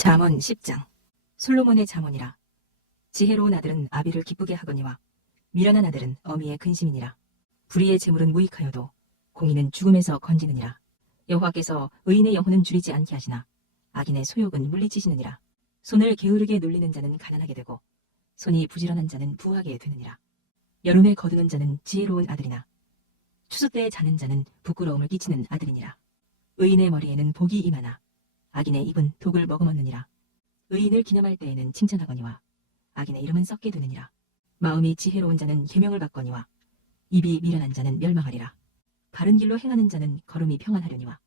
잠언 10장. 솔로몬의 잠언이라. 지혜로운 아들은 아비를 기쁘게 하거니와 미련한 아들은 어미의 근심이니라. 불의의 재물은 무익하여도 공의는 죽음에서 건지느니라. 여호와께서 의인의 영혼은 줄이지 않게 하시나 악인의 소욕은 물리치시느니라. 손을 게으르게 눌리는 자는 가난하게 되고 손이 부지런한 자는 부하게 되느니라. 여름에 거두는 자는 지혜로운 아들이나 추수 때에 자는 자는 부끄러움을 끼치는 아들이니라. 의인의 머리에는 복이 임하나 악인의 입은 독을 머금었느니라. 의인을 기념할 때에는 칭찬하거니와 악인의 이름은 썩게 되느니라. 마음이 지혜로운 자는 계명을 받거니와 입이 미련한 자는 멸망하리라. 바른 길로 행하는 자는 걸음이 평안하려니와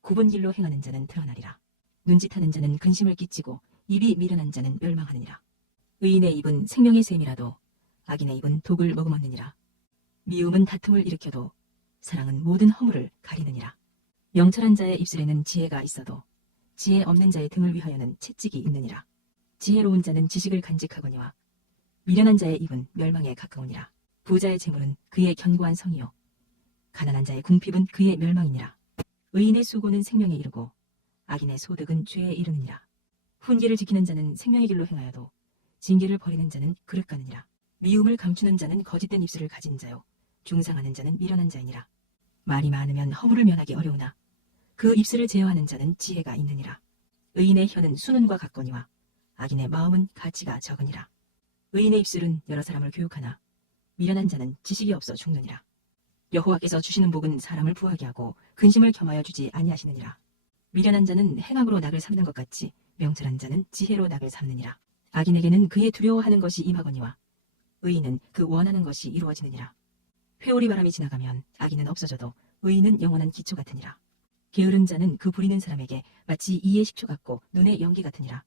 굽은 길로 행하는 자는 드러나리라. 눈짓하는 자는 근심을 끼치고 입이 미련한 자는 멸망하느니라. 의인의 입은 생명의 샘이라도 악인의 입은 독을 머금었느니라. 미움은 다툼을 일으켜도 사랑은 모든 허물을 가리느니라. 명철한 자의 입술에는 지혜가 있어도 지혜 없는 자의 등을 위하여는 채찍이 있느니라. 지혜로운 자는 지식을 간직하거니와 미련한 자의 입은 멸망에 가까우니라. 부자의 재물은 그의 견고한 성이요 가난한 자의 궁핍은 그의 멸망이니라. 의인의 수고는 생명에 이르고 악인의 소득은 죄에 이르느니라. 훈계를 지키는 자는 생명의 길로 행하여도 징계를 버리는 자는 그릇 가느니라. 미움을 감추는 자는 거짓된 입술을 가진 자요 중상하는 자는 미련한 자이니라. 말이 많으면 허물을 면하기 어려우나 그 입술을 제어하는 자는 지혜가 있느니라. 의인의 혀는 수는과 같거니와 악인의 마음은 가치가 적으니라. 의인의 입술은 여러 사람을 교육하나 미련한 자는 지식이 없어 죽느니라. 여호와께서 주시는 복은 사람을 부하게 하고 근심을 겸하여 주지 아니하시느니라. 미련한 자는 행악으로 낙을 삼는 것 같이 명철한 자는 지혜로 낙을 삼느니라. 악인에게는 그의 두려워하는 것이 임하거니와 의인은 그 원하는 것이 이루어지느니라. 회오리 바람이 지나가면 악인은 없어져도 의인은 영원한 기초 같으니라. 게으른 자는 그 부리는 사람에게 마치 이의 식초 같고 눈의 연기 같으니라.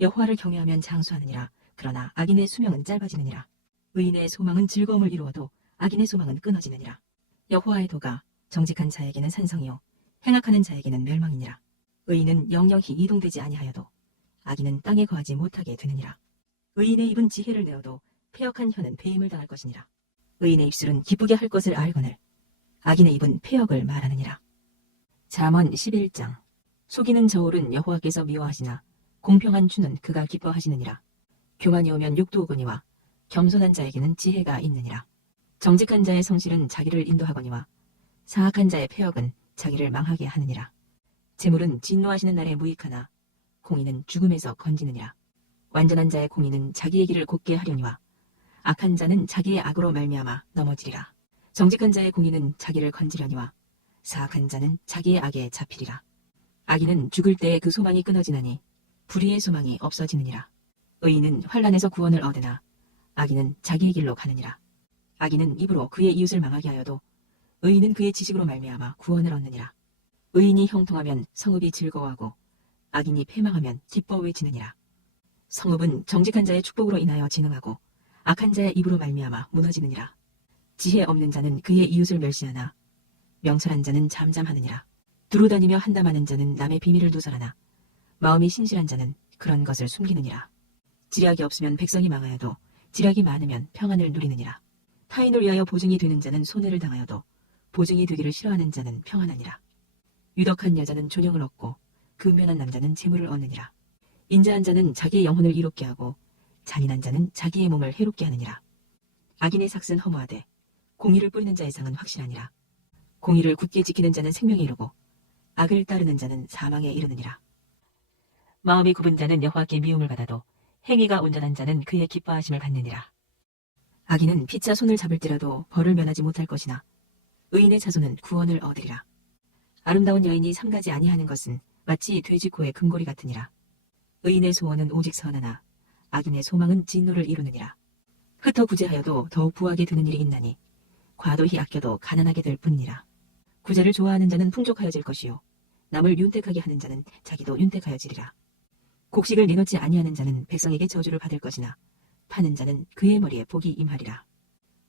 여호와를 경외하면 장수하느니라. 그러나 악인의 수명은 짧아지느니라. 의인의 소망은 즐거움을 이루어도 악인의 소망은 끊어지느니라. 여호와의 도가 정직한 자에게는 산성이요 행악하는 자에게는 멸망이니라. 의인은 영영히 이동되지 아니하여도 악인은 땅에 거하지 못하게 되느니라. 의인의 입은 지혜를 내어도 패역한 혀는 배임을 당할 것이니라. 의인의 입술은 기쁘게 할 것을 알거늘 악인의 입은 패역을 말하느니라. 잠언 11장. 속이는 저울은 여호와께서 미워하시나 공평한 주는 그가 기뻐하시느니라. 교만이 오면 욕도 오거니와 겸손한 자에게는 지혜가 있느니라. 정직한 자의 성실은 자기를 인도하거니와 사악한 자의 패역은 자기를 망하게 하느니라. 재물은 진노하시는 날에 무익하나 공의는 죽음에서 건지느니라. 완전한 자의 공의는 자기의 길을 곧게 하려니와 악한 자는 자기의 악으로 말미암아 넘어지리라. 정직한 자의 공의는 자기를 건지려니와 사악한 자는 자기의 악에 잡히리라. 악인은 죽을 때에 그 소망이 끊어지나니 불의의 소망이 없어지느니라. 의인은 환난에서 구원을 얻으나 악인은 자기의 길로 가느니라. 악인은 입으로 그의 이웃을 망하게 하여도 의인은 그의 지식으로 말미암아 구원을 얻느니라. 의인이 형통하면 성읍이 즐거워하고 악인이 패망하면 기뻐 외치느니라. 성읍은 정직한 자의 축복으로 인하여 진흥하고 악한 자의 입으로 말미암아 무너지느니라. 지혜 없는 자는 그의 이웃을 멸시하나 명철한 자는 잠잠하느니라. 두루다니며 한담하는 자는 남의 비밀을 누설하나 마음이 신실한 자는 그런 것을 숨기느니라. 지략이 없으면 백성이 망하여도 지략이 많으면 평안을 누리느니라. 타인을 위하여 보증이 되는 자는 손해를 당하여도 보증이 되기를 싫어하는 자는 평안하니라. 유덕한 여자는 존영을 얻고 근면한 남자는 재물을 얻느니라. 인자한 자는 자기의 영혼을 이롭게 하고 잔인한 자는 자기의 몸을 해롭게 하느니라. 악인의 삭은 허무하되 공의를 뿌리는 자의 상은 확실하니라. 공의를 굳게 지키는 자는 생명에 이르고 악을 따르는 자는 사망에 이르느니라. 마음이 굽은 자는 여호와께 미움을 받아도 행위가 온전한 자는 그의 기뻐하심을 받느니라. 악인은 피차 손을 잡을지라도 벌을 면하지 못할 것이나 의인의 자손은 구원을 얻으리라. 아름다운 여인이 삼가지 아니하는 것은 마치 돼지 코의 금고리 같으니라. 의인의 소원은 오직 선하나 악인의 소망은 진노를 이루느니라. 흩어 구제하여도 더욱 부하게 되는 일이 있나니 과도히 아껴도 가난하게 될 뿐이니라. 구제를 좋아하는 자는 풍족하여질 것이요 남을 윤택하게 하는 자는 자기도 윤택하여지리라. 곡식을 내놓지 아니하는 자는 백성에게 저주를 받을 것이나 파는 자는 그의 머리에 복이 임하리라.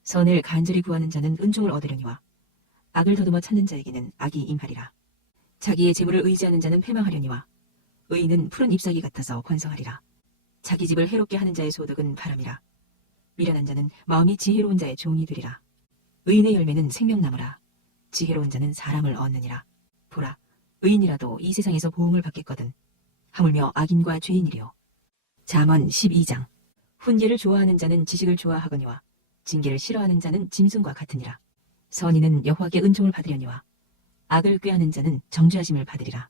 선을 간절히 구하는 자는 은총을 얻으려니와 악을 더듬어 찾는 자에게는 악이 임하리라. 자기의 재물을 의지하는 자는 패망하려니와 의인은 푸른 잎사귀 같아서 번성하리라. 자기 집을 해롭게 하는 자의 소득은 바람이라. 미련한 자는 마음이 지혜로운 자의 종이 되리라. 의인의 열매는 생명나무라. 지혜로운 자는 사랑을 얻느니라. 보라, 의인이라도 이 세상에서 보응을 받겠거든 하물며 악인과 죄인이리요. 잠언 12장. 훈계를 좋아하는 자는 지식을 좋아하거니와 징계를 싫어하는 자는 짐승과 같으니라. 선인은 여호와께 은총을 받으려니와 악을 꾀하는 자는 정죄하심을 받으리라.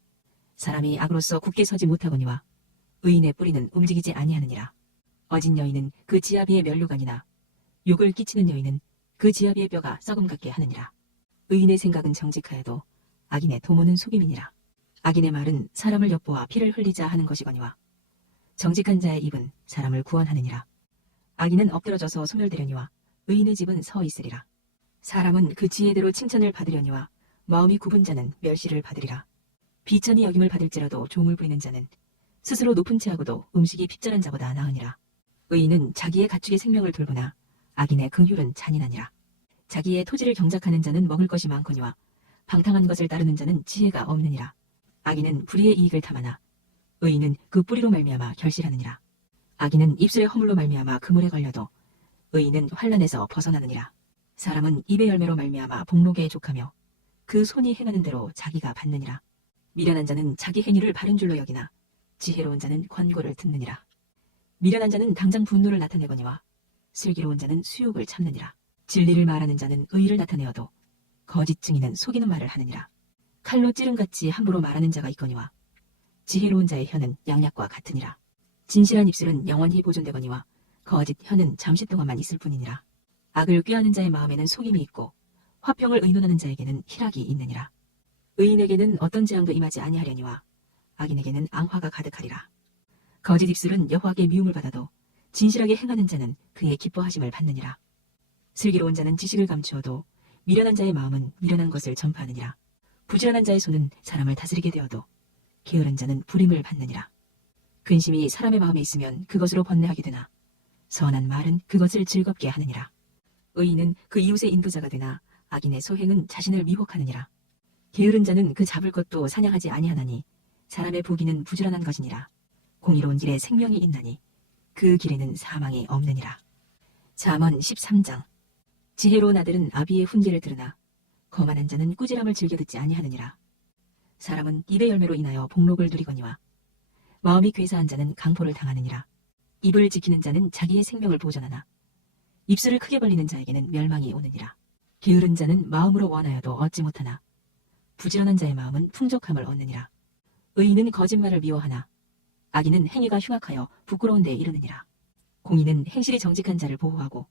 사람이 악으로서 굳게 서지 못하거니와 의인의 뿌리는 움직이지 아니하느니라. 어진 여인은 그 지아비의 면류관이나 욕을 끼치는 여인은 그 지아비의 뼈가 썩음 같게 하느니라. 의인의 생각은 정직하여도 악인의 도모는 속임이니라. 악인의 말은 사람을 엿보아 피를 흘리자 하는 것이거니와 정직한 자의 입은 사람을 구원하느니라. 악인은 엎드러져서 소멸되려니와 의인의 집은 서 있으리라. 사람은 그 지혜대로 칭찬을 받으려니와 마음이 굽은 자는 멸시를 받으리라. 비천히 여김을 받을지라도 종을 부리는 자는 스스로 높은 채하고도 음식이 핍절한 자보다 나으니라. 의인은 자기의 가축의 생명을 돌보나 악인의 긍휼은 잔인하니라. 자기의 토지를 경작하는 자는 먹을 것이 많거니와 방탕한 것을 따르는 자는 지혜가 없느니라. 악인은 불의의 이익을 탐하나 의인은 그 뿌리로 말미암아 결실하느니라. 악인은 입술의 허물로 말미암아 그물에 걸려도 의인은 환난에서 벗어나느니라. 사람은 입의 열매로 말미암아 복록에 족하며 그 손이 행하는 대로 자기가 받느니라. 미련한 자는 자기 행위를 바른 줄로 여기나 지혜로운 자는 권고를 듣느니라. 미련한 자는 당장 분노를 나타내거니와 슬기로운 자는 수욕을 참느니라. 진리를 말하는 자는 의의를 나타내어도 거짓 증인은 속이는 말을 하느니라. 칼로 찌름같이 함부로 말하는 자가 있거니와 지혜로운 자의 혀는 양약과 같으니라. 진실한 입술은 영원히 보존되거니와 거짓 혀는 잠시 동안만 있을 뿐이니라. 악을 꾀하는 자의 마음에는 속임이 있고 화평을 의논하는 자에게는 희락이 있느니라. 의인에게는 어떤 재앙도 임하지 아니하려니와 악인에게는 앙화가 가득하리라. 거짓 입술은 여호와께 미움을 받아도 진실하게 행하는 자는 그의 기뻐하심을 받느니라. 슬기로운 자는 지식을 감추어도 미련한 자의 마음은 미련한 것을 전파하느니라. 부지런한 자의 손은 사람을 다스리게 되어도 게으른 자는 불임을 받느니라. 근심이 사람의 마음에 있으면 그것으로 번뇌하게 되나 선한 말은 그것을 즐겁게 하느니라. 의인은 그 이웃의 인도자가 되나 악인의 소행은 자신을 미혹하느니라. 게으른 자는 그 잡을 것도 사냥하지 아니하나니 사람의 보기는 부지런한 것이니라. 공의로운 길에 생명이 있나니 그 길에는 사망이 없느니라. 잠언 13장. 지혜로운 아들은 아비의 훈계를 들으나 거만한 자는 꾸지람을 즐겨 듣지 아니하느니라. 사람은 입의 열매로 인하여 복록을 누리거니와 마음이 괴사한 자는 강포를 당하느니라. 입을 지키는 자는 자기의 생명을 보존하나 입술을 크게 벌리는 자에게는 멸망이 오느니라. 게으른 자는 마음으로 원하여도 얻지 못하나 부지런한 자의 마음은 풍족함을 얻느니라. 의인은 거짓말을 미워하나 악인은 행위가 흉악하여 부끄러운 데에 이르느니라. 공의는 행실이 정직한 자를 보호하고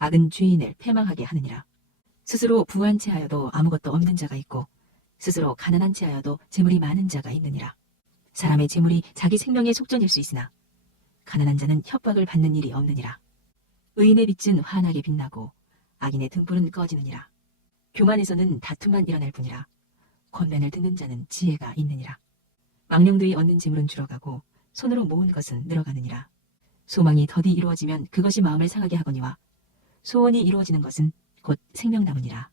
악은 죄인을 패망하게 하느니라. 스스로 부한 채하여도 아무것도 없는 자가 있고 스스로 가난한 채하여도 재물이 많은 자가 있느니라. 사람의 재물이 자기 생명의 속전일 수 있으나 가난한 자는 협박을 받는 일이 없느니라. 의인의 빛은 환하게 빛나고 악인의 등불은 꺼지느니라. 교만에서는 다툼만 일어날 뿐이라 권면을 듣는 자는 지혜가 있느니라. 망령되이 얻는 재물은 줄어가고 손으로 모은 것은 늘어가느니라. 소망이 더디 이루어지면 그것이 마음을 상하게 하거니와 소원이 이루어지는 것은 곧 생명나무니라.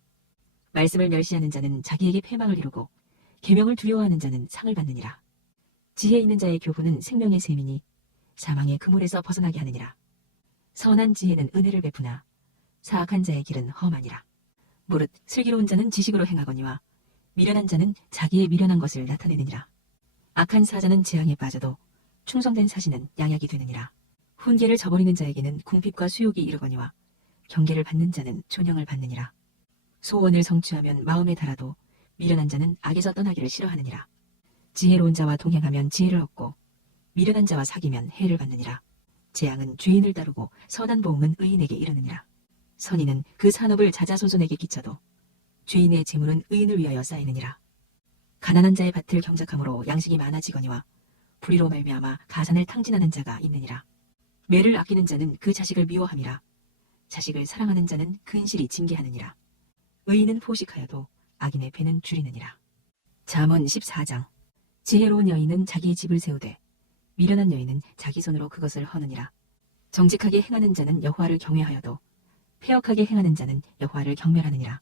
말씀을 멸시하는 자는 자기에게 패망을 이루고 계명을 두려워하는 자는 상을 받느니라. 지혜 있는 자의 교훈은 생명의 셈이니 사망의 그물에서 벗어나게 하느니라. 선한 지혜는 은혜를 베푸나 사악한 자의 길은 험하니라. 무릇 슬기로운 자는 지식으로 행하거니와 미련한 자는 자기의 미련한 것을 나타내느니라. 악한 사자는 재앙에 빠져도 충성된 사신은 양약이 되느니라. 훈계를 저버리는 자에게는 궁핍과 수욕이 이르거니와 경계를 받는 자는 존영을 받느니라. 소원을 성취하면 마음에 달아도 미련한 자는 악에서 떠나기를 싫어하느니라. 지혜로운 자와 동행하면 지혜를 얻고 미련한 자와 사귀면 해를 받느니라. 재앙은 죄인을 따르고 선한 보응은 의인에게 이르느니라. 선인은 그 산업을 자자손손에게 끼쳐도 죄인의 재물은 의인을 위하여 쌓이느니라. 가난한 자의 밭을 경작함으로 양식이 많아지거니와 불의로 말미암아 가산을 탕진하는 자가 있느니라. 매를 아끼는 자는 그 자식을 미워함이라. 자식을 사랑하는 자는 근실이 징계하느니라. 의인은 포식하여도 악인의 배는 줄이느니라. 잠언 14장. 지혜로운 여인은 자기의 집을 세우되 미련한 여인은 자기 손으로 그것을 허느니라. 정직하게 행하는 자는 여호와를 경외하여도 패역하게 행하는 자는 여호와를 경멸하느니라.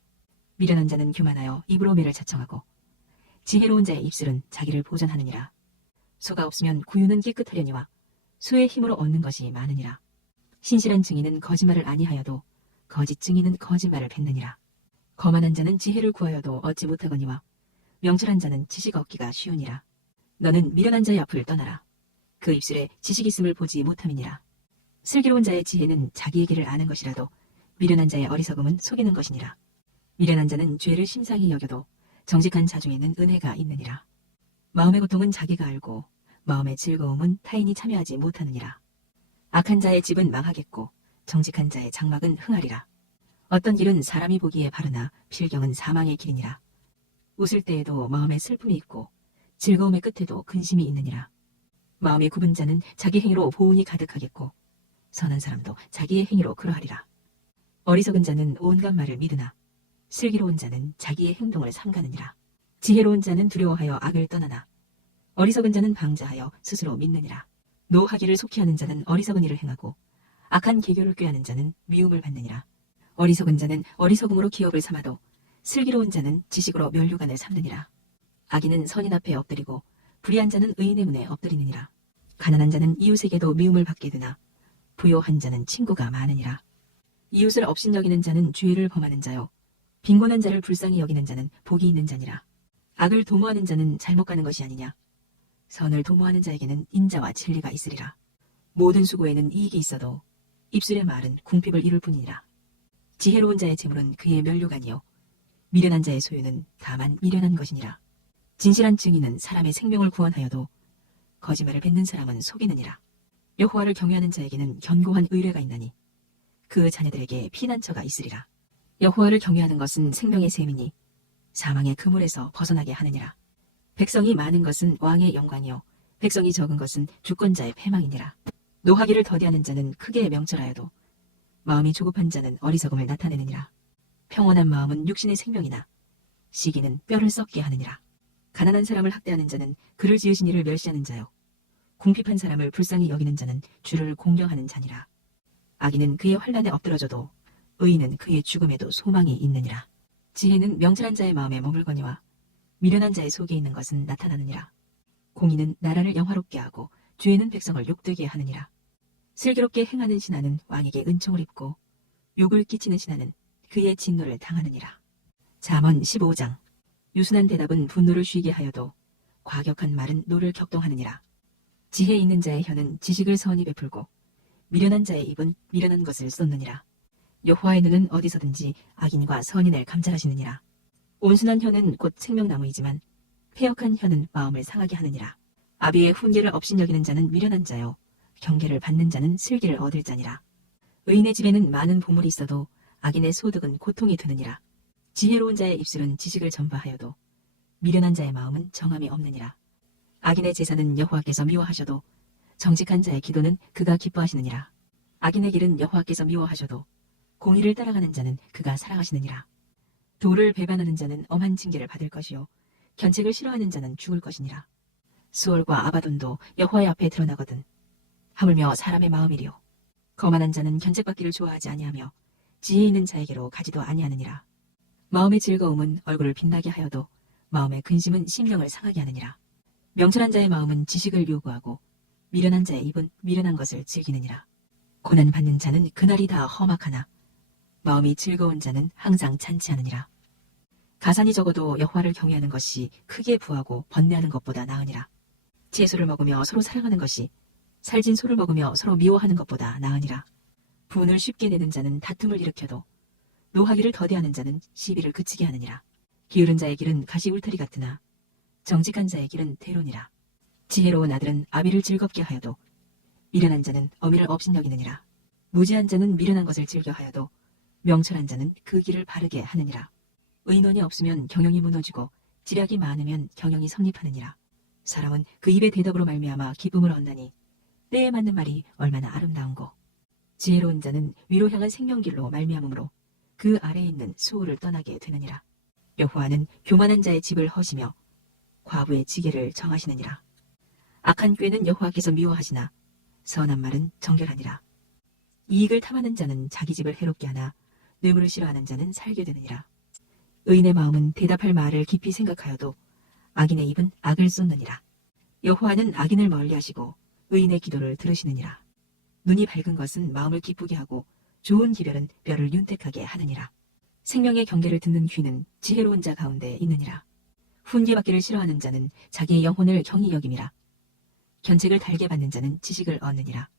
미련한 자는 교만하여 입으로 매를 자청하고 지혜로운 자의 입술은 자기를 보전하느니라. 소가 없으면 구유는 깨끗하려니와 소의 힘으로 얻는 것이 많으니라. 신실한 증인은 거짓말을 아니하여도 거짓 증인은 거짓말을 뱉느니라. 거만한 자는 지혜를 구하여도 얻지 못하거니와 명철한 자는 지식 얻기가 쉬우니라. 너는 미련한 자의 앞을 떠나라. 그 입술에 지식이 있음을 보지 못함이니라. 슬기로운 자의 지혜는 자기의 길을 아는 것이라도 미련한 자의 어리석음은 속이는 것이니라. 미련한 자는 죄를 심상히 여겨도 정직한 자 중에는 은혜가 있느니라. 마음의 고통은 자기가 알고 마음의 즐거움은 타인이 참여하지 못하느니라. 악한 자의 집은 망하겠고 정직한 자의 장막은 흥하리라. 어떤 길은 사람이 보기에 바르나 필경은 사망의 길이니라. 웃을 때에도 마음에 슬픔이 있고 즐거움의 끝에도 근심이 있느니라. 마음이 굽은 자는 자기 행위로 보응이 가득하겠고 선한 사람도 자기의 행위로 그러하리라. 어리석은 자는 온갖 말을 믿으나 슬기로운 자는 자기의 행동을 삼가느니라. 지혜로운 자는 두려워하여 악을 떠나나 어리석은 자는 방자하여 스스로 믿느니라. 노하기를 속히 하는 자는 어리석은 일을 행하고 악한 계교를 꾀하는 자는 미움을 받느니라. 어리석은 자는 어리석음으로 기업을 삼아도 슬기로운 자는 지식으로 면류관을 삼느니라. 악인은 선인 앞에 엎드리고 불의한 자는 의인의 문에 엎드리느니라. 가난한 자는 이웃에게도 미움을 받게 되나 부요한 자는 친구가 많으니라. 이웃을 업신여기는 자는 죄를 범하는 자요 빈곤한 자를 불쌍히 여기는 자는 복이 있는 자니라. 악을 도모하는 자는 잘못 가는 것이 아니냐. 선을 도모하는 자에게는 인자와 진리가 있으리라. 모든 수고에는 이익이 있어도 입술의 말은 궁핍을 이룰 뿐이니라. 지혜로운 자의 재물은 그의 면류관이요 미련한 자의 소유는 다만 미련한 것이니라. 진실한 증인은 사람의 생명을 구원하여도 거짓말을 뱉는 사람은 속이느니라. 여호와를 경외하는 자에게는 견고한 의뢰가 있나니 그 자녀들에게 피난처가 있으리라. 여호와를 경외하는 것은 생명의 셈이니 사망의 그물에서 벗어나게 하느니라. 백성이 많은 것은 왕의 영광이요 백성이 적은 것은 주권자의 패망이니라. 노하기를 더디하는 자는 크게 명철하여도 마음이 조급한 자는 어리석음을 나타내느니라. 평온한 마음은 육신의 생명이나 시기는 뼈를 썩게 하느니라. 가난한 사람을 학대하는 자는 그를 지으신 이를 멸시하는 자요 궁핍한 사람을 불쌍히 여기는 자는 주를 공경하는 자니라. 악인은 그의 환난에 엎드러져도 의인은 그의 죽음에도 소망이 있느니라. 지혜는 명철한 자의 마음에 머물거니와 미련한 자의 속에 있는 것은 나타나느니라. 공의는 나라를 영화롭게 하고 죄는 백성을 욕되게 하느니라. 슬기롭게 행하는 신하는 왕에게 은총을 입고 욕을 끼치는 신하는 그의 진노를 당하느니라. 잠언 15장. 유순한 대답은 분노를 쉬게 하여도 과격한 말은 노를 격동하느니라. 지혜 있는 자의 혀는 지식을 선히 베풀고 미련한 자의 입은 미련한 것을 쏟느니라. 여호와의 눈은 어디서든지 악인과 선인을 감찰하시느니라. 온순한 혀는 곧 생명나무이지만 패역한 혀는 마음을 상하게 하느니라. 아비의 훈계를 업신여기는 자는 미련한 자요 경계를 받는 자는 슬기를 얻을 자니라. 의인의 집에는 많은 보물이 있어도 악인의 소득은 고통이 되느니라. 지혜로운 자의 입술은 지식을 전파하여도 미련한 자의 마음은 정함이 없느니라. 악인의 제사는 여호와께서 미워하셔도 정직한 자의 기도는 그가 기뻐하시느니라. 악인의 길은 여호와께서 미워하셔도 공의를 따라가는 자는 그가 사랑하시느니라. 도를 배반하는 자는 엄한 징계를 받을 것이요 견책을 싫어하는 자는 죽을 것이니라. 수월과 아바돈도 여호와의 앞에 드러나거든 하물며 사람의 마음이리요 거만한 자는 견책받기를 좋아하지 아니하며 지혜 있는 자에게로 가지도 아니하느니라. 마음의 즐거움은 얼굴을 빛나게 하여도 마음의 근심은 심령을 상하게 하느니라. 명철한 자의 마음은 지식을 요구하고 미련한 자의 입은 미련한 것을 즐기느니라. 고난 받는 자는 그날이 다 험악하나 마음이 즐거운 자는 항상 잔치하느니라. 가산이 적어도 여호와를 경외하는 것이 크게 부하고 번뇌하는 것보다 나으니라. 채소를 먹으며 서로 사랑하는 것이 살진 소를 먹으며 서로 미워하는 것보다 나으니라. 분을 쉽게 내는 자는 다툼을 일으켜도 노하기를 더디하는 자는 시비를 그치게 하느니라. 기울은 자의 길은 가시 울타리 같으나 정직한 자의 길은 대로니라. 지혜로운 아들은 아비를 즐겁게 하여도 미련한 자는 어미를 업신여기느니라. 무지한 자는 미련한 것을 즐겨하여도 명철한 자는 그 길을 바르게 하느니라. 의논이 없으면 경영이 무너지고 지략이 많으면 경영이 성립하느니라. 사람은 그 입의 대답으로 말미암아 기쁨을 얻나니 때에 맞는 말이 얼마나 아름다운고. 지혜로운 자는 위로 향한 생명길로 말미암으므로 그 아래에 있는 수호를 떠나게 되느니라. 여호와는 교만한 자의 집을 허시며 과부의 지게를 정하시느니라. 악한 꾀는 여호와께서 미워하시나 선한 말은 정결하니라. 이익을 탐하는 자는 자기 집을 해롭게 하나 뇌물을 싫어하는 자는 살게 되느니라. 의인의 마음은 대답할 말을 깊이 생각하여도 악인의 입은 악을 쏟느니라. 여호와는 악인을 멀리하시고 의인의 기도를 들으시느니라. 눈이 밝은 것은 마음을 기쁘게 하고 좋은 기별은 뼈를 윤택하게 하느니라. 생명의 경계를 듣는 귀는 지혜로운 자 가운데 있느니라. 훈계받기를 싫어하는 자는 자기의 영혼을 경히 여김이라. 견책을 달게 받는 자는 지식을 얻느니라.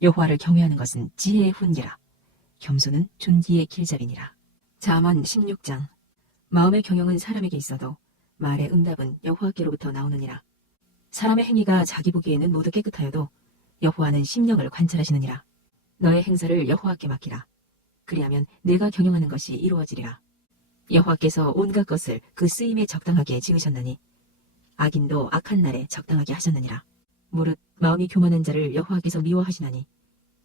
여호와를 경외하는 것은 지혜의 훈계라. 겸손은 존귀의 길잡이니라. 잠언 16장. 마음의 경영은 사람에게 있어도 말의 응답은 여호와께로부터 나오느니라. 사람의 행위가 자기 보기에는 모두 깨끗하여도 여호와는 심령을 관찰하시느니라. 너의 행사를 여호와께 맡기라. 그리하면 내가 경영하는 것이 이루어지리라. 여호와께서 온갖 것을 그 쓰임에 적당하게 지으셨나니 악인도 악한 날에 적당하게 하셨느니라. 무릇 마음이 교만한 자를 여호와께서 미워하시나니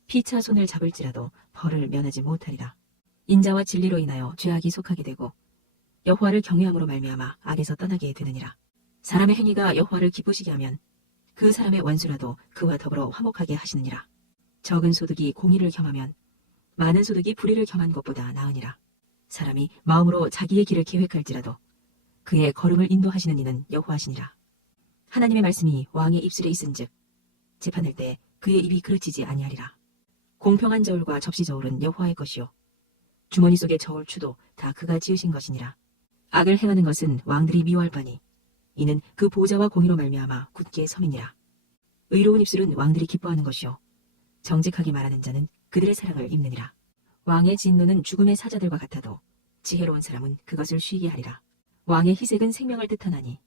피차 손을 잡을지라도 벌을 면하지 못하리라. 인자와 진리로 인하여 죄악이 속하게 되고 여호와를 경외함으로 말미암아 악에서 떠나게 되느니라. 사람의 행위가 여호와를 기쁘시게 하면 그 사람의 원수라도 그와 더불어 화목하게 하시느니라. 적은 소득이 공의를 겸하면 많은 소득이 불의를 겸한 것보다 나으니라. 사람이 마음으로 자기의 길을 계획할지라도 그의 걸음을 인도하시는 이는 여호와시니라. 하나님의 말씀이 왕의 입술에 있은즉 재판할 때 그의 입이 그르치지 아니하리라. 공평한 저울과 접시 저울은 여호와의 것이요 주머니 속의 저울추도 다 그가 지으신 것이니라. 악을 행하는 것은 왕들이 미워할 바니 이는 그 보좌와 공의로 말미암아 굳게 섬이니라. 의로운 입술은 왕들이 기뻐하는 것이요 정직하게 말하는 자는 그들의 사랑을 입느니라. 왕의 진노는 죽음의 사자들과 같아도 지혜로운 사람은 그것을 쉬게 하리라. 왕의 희색은 생명을 뜻하나니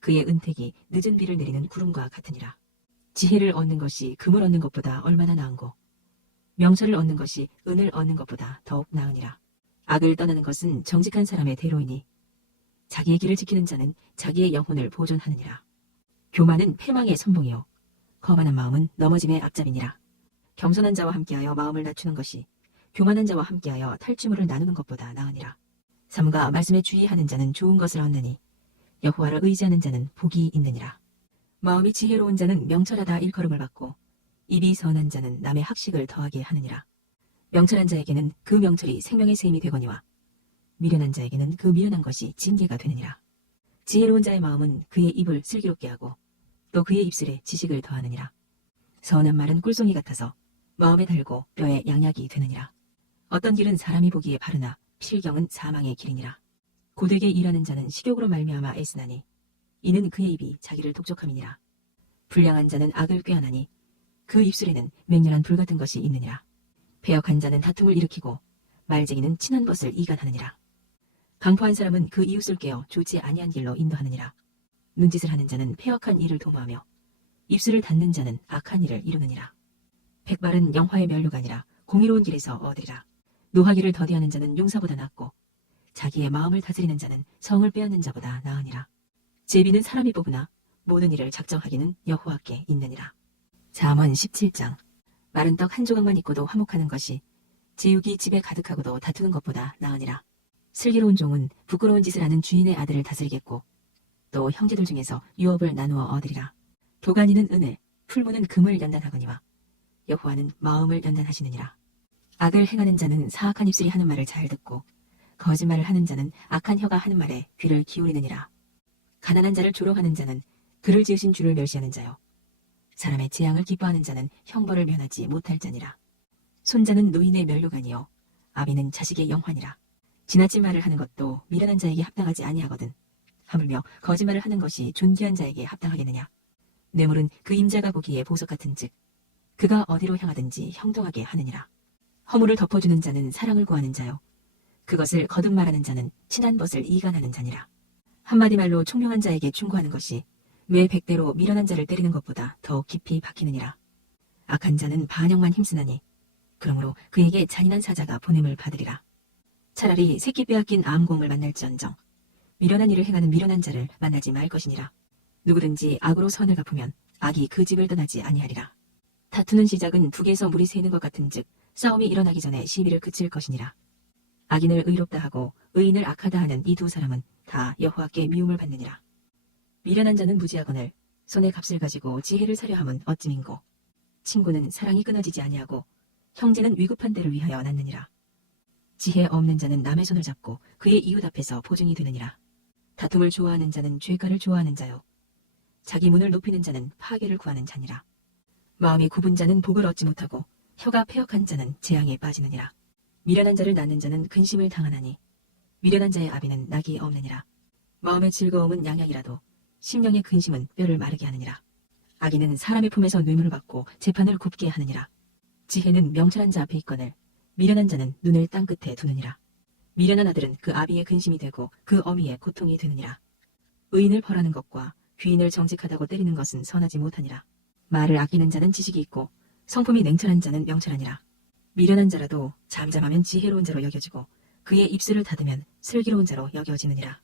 그의 은택이 늦은 비를 내리는 구름과 같으니라. 지혜를 얻는 것이 금을 얻는 것보다 얼마나 나은고 명철을 얻는 것이 은을 얻는 것보다 더욱 나으니라. 악을 떠나는 것은 정직한 사람의 대로이니 자기의 길을 지키는 자는 자기의 영혼을 보존하느니라. 교만은 패망의 선봉이요 거만한 마음은 넘어짐의 앞잡이니라. 겸손한 자와 함께하여 마음을 낮추는 것이 교만한 자와 함께하여 탈취물을 나누는 것보다 나으니라. 삼가 말씀에 주의하는 자는 좋은 것을 얻느니 여호와를 의지하는 자는 복이 있느니라. 마음이 지혜로운 자는 명철하다 일컬음을 받고 입이 선한 자는 남의 학식을 더하게 하느니라. 명철한 자에게는 그 명철이 생명의 셈이 되거니와 미련한 자에게는 그 미련한 것이 징계가 되느니라. 지혜로운 자의 마음은 그의 입을 슬기롭게 하고 또 그의 입술에 지식을 더하느니라. 선한 말은 꿀송이 같아서 마음에 달고 뼈에 양약이 되느니라. 어떤 길은 사람이 보기에 바르나 필경은 사망의 길이니라. 고되게 일하는 자는 식욕으로 말미암아 애쓰나니 이는 그의 입이 자기를 독촉함이니라. 불량한 자는 악을 꾀하나니 그 입술에는 맹렬한 불 같은 것이 있느니라. 배역한 자는 다툼을 일으키고 말쟁이는 친한 것을 이간하느니라. 강포한 사람은 그 이웃을 깨어 좋지 아니한 길로 인도하느니라. 눈짓을 하는 자는 패역한 일을 도모하며 입술을 닫는 자는 악한 일을 이루느니라. 백발은 영화의 면류가 아니라 공의로운 길에서 얻으리라. 노하기를 더디하는 자는 용사보다 낫고 자기의 마음을 다스리는 자는 성을 빼앗는 자보다 나으니라. 제비는 사람이 뽑으나 모든 일을 작정하기는 여호와께 있느니라. 잠언 17장. 마른 떡 한 조각만 있고도 화목하는 것이 제육이 집에 가득하고도 다투는 것보다 나으니라. 슬기로운 종은 부끄러운 짓을 하는 주인의 아들을 다스리겠고 또 형제들 중에서 유업을 나누어 얻으리라. 도가니는 은을, 풀무는 금을 연단하거니와 여호와는 마음을 연단하시느니라. 악을 행하는 자는 사악한 입술이 하는 말을 잘 듣고 거짓말을 하는 자는 악한 혀가 하는 말에 귀를 기울이느니라. 가난한 자를 조롱하는 자는 그를 지으신 주를 멸시하는 자요 사람의 재앙을 기뻐하는 자는 형벌을 면하지 못할 자니라. 손자는 노인의 면류관이요 아비는 자식의 영환이라. 지나친 말을 하는 것도 미련한 자에게 합당하지 아니하거든 하물며 거짓말을 하는 것이 존귀한 자에게 합당하겠느냐. 뇌물은 그 임자가 보기에 보석 같은즉 그가 어디로 향하든지 형통하게 하느니라. 허물을 덮어주는 자는 사랑을 구하는 자요 그것을 거듭 말하는 자는 친한 것을 이간하는 자니라. 한마디 말로 총명한 자에게 충고하는 것이 뇌 100대로 미련한 자를 때리는 것보다 더욱 깊이 박히느니라. 악한 자는 반역만 힘쓰나니 그러므로 그에게 잔인한 사자가 보냄을 받으리라. 차라리 새끼 빼앗긴 암곰을 만날지언정 미련한 일을 행하는 미련한 자를 만나지 말 것이니라. 누구든지 악으로 선을 갚으면 악이 그 집을 떠나지 아니하리라. 다투는 시작은 북에서 물이 새는 것 같은즉 싸움이 일어나기 전에 시비를 그칠 것이니라. 악인을 의롭다 하고 의인을 악하다 하는 이 두 사람은 다 여호와께 미움을 받느니라. 미련한 자는 무지하거늘 손에 값을 가지고 지혜를 사려 함은 어찌민고. 친구는 사랑이 끊어지지 아니하고 형제는 위급한 때를 위하여 낳느니라. 지혜 없는 자는 남의 손을 잡고 그의 이웃 앞에서 보증이 되느니라. 다툼을 좋아하는 자는 죄가를 좋아하는 자요 자기 문을 높이는 자는 파괴를 구하는 자니라. 마음이 굽은 자는 복을 얻지 못하고 혀가 패역한 자는 재앙에 빠지느니라. 미련한 자를 낳는 자는 근심을 당하나니 미련한 자의 아비는 낙이 없느니라. 마음의 즐거움은 양양이라도 심령의 근심은 뼈를 마르게 하느니라. 악인은 사람의 품에서 뇌물을 받고 재판을 굽게 하느니라. 지혜는 명철한 자 앞에 있거늘 미련한 자는 눈을 땅 끝에 두느니라. 미련한 아들은 그 아비의 근심이 되고 그 어미의 고통이 되느니라. 의인을 벌하는 것과 귀인을 정직하다고 때리는 것은 선하지 못하니라. 말을 아끼는 자는 지식이 있고 성품이 냉철한 자는 명철하니라. 미련한 자라도 잠잠하면 지혜로운 자로 여겨지고 그의 입술을 닫으면 슬기로운 자로 여겨지느니라.